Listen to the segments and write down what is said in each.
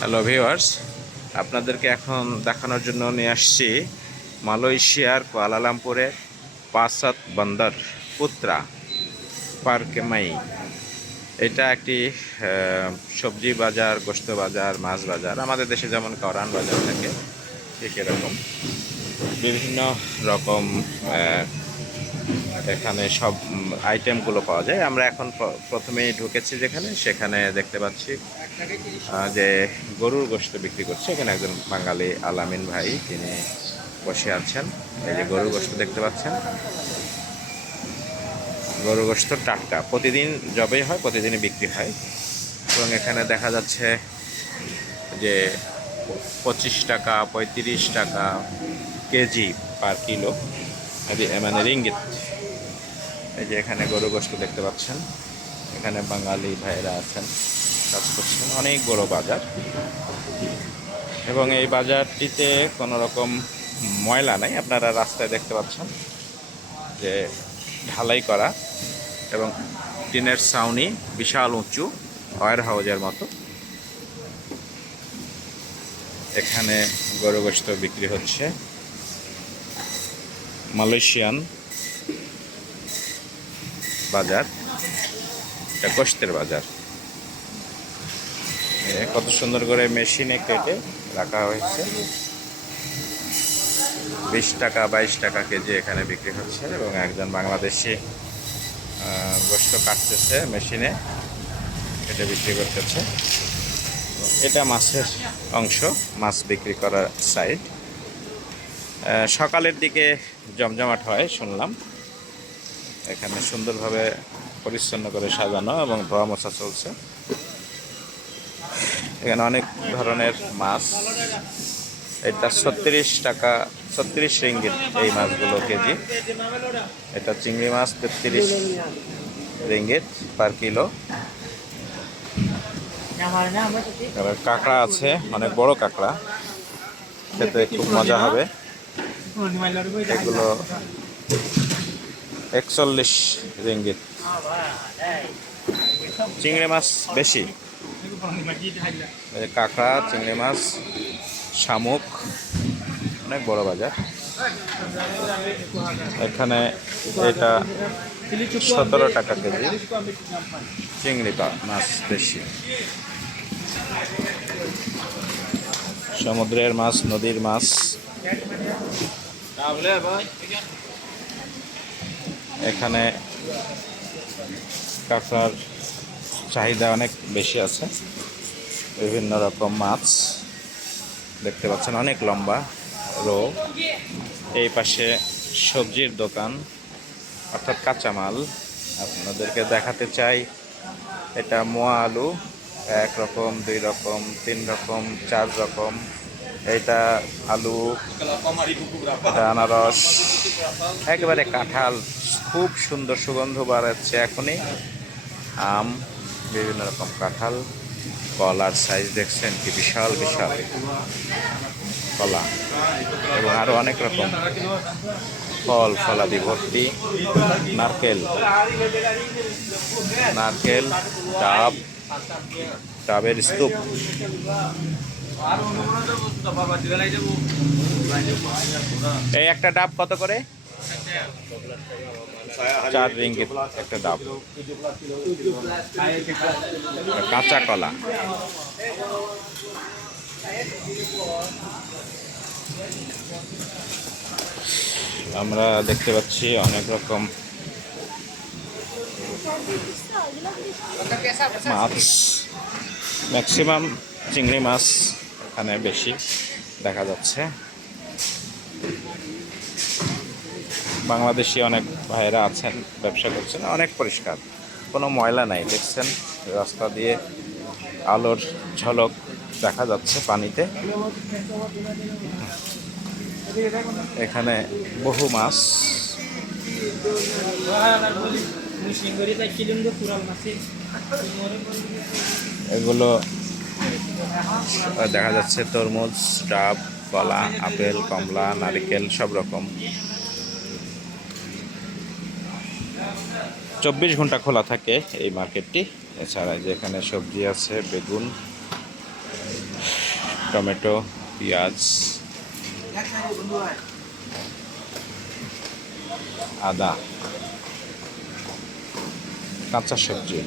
Hello viewers, আপনাদেরকে এখন দেখানোর জন্য নিয়ে আসছি মালয়েশিয়ার কুয়ালালামপুরের পাসাত বন্দর পুত্রা পার্কেমাই। এটা একটি সবজি বাজার, গোশত বাজার, মাছ বাজার। আমাদের দেশে যেমন কারওয়ান বাজার থাকে ঠিক এরকম বিভিন্ন রকম এখানে সব আইটেমগুলো পাওয়া যায়। আমরা এখন প্রথমেই ঢুকেছি সেখানে দেখতে পাচ্ছি যে গরুর গোশত বিক্রি করছে। এখানে একজন বাঙালি আলামিন ভাই তিনি বসে আছেন। এই যে গরুর গোশত দেখতে পাচ্ছেন, গরুর গোশত টাটকা, প্রতিদিন জবেই হয়, প্রতিদিনই বিক্রি হয়। এবং এখানে দেখা যাচ্ছে যে 25 টাকা 35 টাকা কেজি পার কিলো, মানে রিঙ্গিত। এই যে এখানে গরু গোশত দেখতে পাচ্ছেন, এখানে বাঙালি ভাইয়েরা আছেন, কাজ করছেন। অনেক বড় বাজার এবং এই বাজারটিতে কোনো রকম ময়লা নাই। আপনারা রাস্তায় দেখতে পাচ্ছেন যে ঢালাই করা এবং টিনের ছাউনি, বিশাল উঁচু ওয়্যার হাউজের মতো। এখানে গরু গোশত বিক্রি হচ্ছে। মালয়েশিয়ান বাজার, এটা গোশতের বাজার। কত সুন্দর করে মেশিনে কেটে রাখা হয়েছে। 20 টাকা 22 টাকা কেজি এখানে বিক্রি হচ্ছে এবং একজন বাংলাদেশি গোশত কাটতেছে, মেশিনে কেটে বিক্রি করতেছে। এটা মাছের অংশ, মাছ বিক্রি করার সাইড। সকালের দিকে জমজমাট হয় শুনলাম। এখানে সুন্দরভাবে পরিচ্ছন্ন করে সাজানো এবং ধোয়া মোছা চলছে। এখানে অনেক ধরনের মাছ। এটা 36 টাকা, 36 রিঙ্গিত এই মাছগুলো কেজি। এটা চিংড়ি মাছ 33 রিঙ্গিত পার কিলো। কাঁকড়া আছে, অনেক বড় কাঁকড়া, খেতে খুব মজা হবে। এগুলো 41 রিঙ্গিত। চিংড়ি মাছ বেশি, কাঁকড়া, চিংড়ি মাছ, শামুক, অনেক বড় বাজার। এখানে এটা 17 টাকা কেজি। চিংড়ি মাছ বেশি, সমুদ্রের মাছ, নদীর মাছ। এখানে কাঁকড়ার চাহিদা অনেক বেশি আছে। বিভিন্ন রকম মাছ দেখতে পাচ্ছেন, অনেক লম্বা রো। এই পাশে সবজির দোকান, অর্থাৎ কাঁচামাল। আপনাদেরকে দেখাতে চাই, এটা মোয়া আলু 1 রকম, 2 রকম, 3 রকম, 4 রকম। এটা আলু, এটা আনারস, একেবারে কাঁঠাল, খুব সুন্দর সুগন্ধ বাড়াচ্ছে এখনই। আম, বিভিন্ন রকম কাঁঠাল, কলার সাইজ দেখছেন কি বিশাল বিশাল কলা, এবং আরো অনেক রকম ফল ফলাদি ভর্তি। নারকেল, নারকেল, ডাব, ডাবের স্তূপ। এই একটা ডাব কত করে? 4 রিঙ্গিত একটা ডাব। কাঁচা কলা। আমরা দেখতে পাচ্ছি অনেক রকম মাছ, ম্যাক্সিমাম চিংড়ি মাছ এখানে বেশি দেখা যাচ্ছে। বাংলাদেশি অনেক ভাইয়েরা আছেন, ব্যবসা করছেন। অনেক পরিষ্কার, কোনো ময়লা নাই। দেখছেন রাস্তা দিয়ে আলোর ঝলক দেখা যাচ্ছে পানিতে। এখানে বহু মাছ। এগুলো দেখা যাচ্ছে তরমুজ, ডাব, কলা, আপেল, কমলা, নারিকেল, সব রকম। 24 ঘন্টা খোলা থাকে এই মার্কেটটি। এছাড়া যেখানে সবজি আছে, বেগুন, টমেটো, পেঁয়াজ, আদা, কাঁচা সবজি।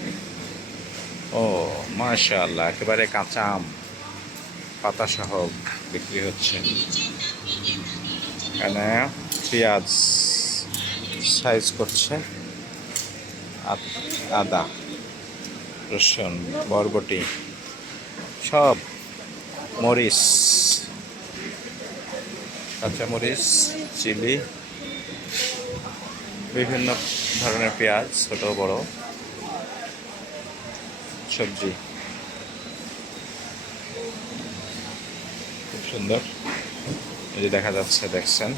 ও মাশাআল্লাহ, একেবারে কাঁচা আম পাতা সহ বিক্রি হচ্ছে। এখানে পেঁয়াজ সাইজ করছে, আদা, রসুন, বরবটি, সব মরিচ, কাঁচামরিচ, চিলি, বিভিন্ন ধরনের পেঁয়াজ, ছোট বড় সবজি, খুব সুন্দর। এই যে দেখা যাচ্ছে, দেখছেন,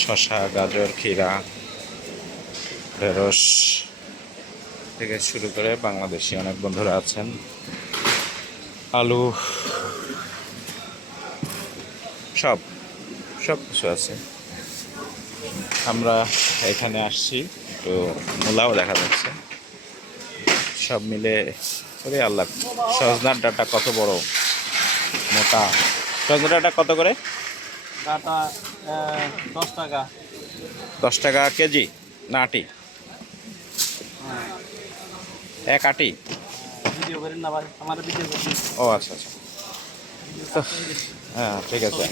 শসা, গাজর, ক্ষীরা, ঢেঁড়স থেকে শুরু করে বাংলাদেশি অনেক বন্ধুরা আছেন, আলু, সব সব কিছু আছে। আমরা এখানে আসছি, তো মূলাও দেখা যাচ্ছে। সব মিলে, ওরে আল্লাহ, সজনার ডাঁটা কত বড় মোটা! সজনার ডাঁটা কত করে? ডাটা 10 টাকা। 10 টাকা কেজি না আটি? এক আটি? ভিডিও করেন না ভাই, আমার ভিডিও করেন। ও আচ্ছা আচ্ছা, তো হ্যাঁ ঠিক আছে,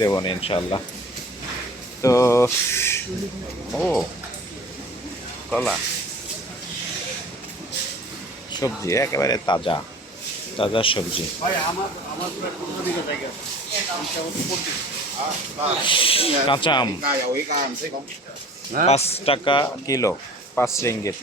দেবো না ইনশাল্লাহ। তো ও কলা, সবজি একেবারে তাজা তাজা সবজি। কাঁচা আম 5 টাকা কিলো, 5 রিঙ্গিত।